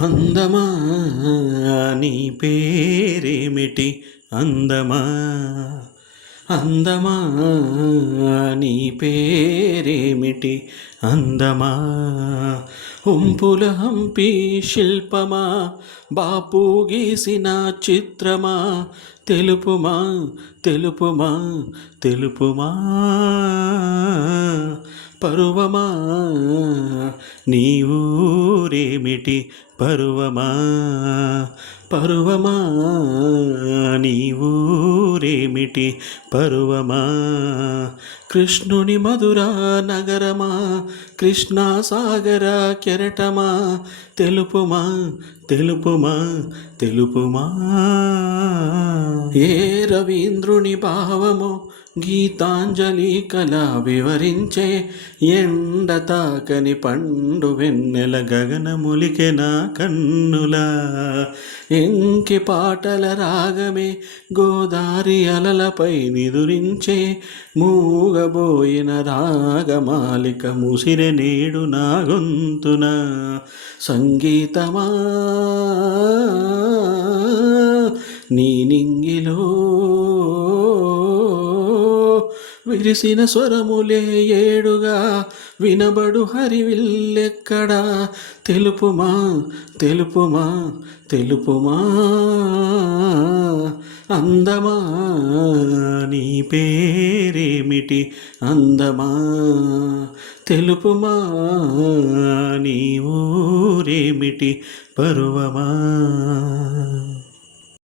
అందమా నీ పేరేమిటి అందమా అందమా నీ పేరేమిటి అందమా ఉంపుల హంపి శిల్పమా బాపు గీసిన చిత్రమా తెలుపుమా తెలుపుమా తెలుపుమా పరువమా నీ ఊరేమిటి పరువమా పరువమా నీ ఊరేమిటి పరువమా కృష్ణుని మధుర నగరమా కృష్ణా సాగర కెరటమా తెలుపుమా తెలుపుమా తెలుపుమా ఏ రవీంద్రుని భావము గీతాంజలి కళ వివరించే ఎండ తాకని పండు వెన్నెల గగనములికె నా కన్నులా ఎంకి పాటల రాగమే గోదారి అలలపై నిదురించే మూగబోయిన రాగమాలిక ముసిరె నేడు నా గొంతున సంగీతమా నీ నింగిలో విరిసిన స్వరములే ఏడుగా వినబడు హరివిల్లెక్కడా తెలుపుమా తెలుపుమా తెలుపుమా అందమా నీ పేరేమిటి అందమా తెలుపుమా నీ ఊరేమిటి పరువమా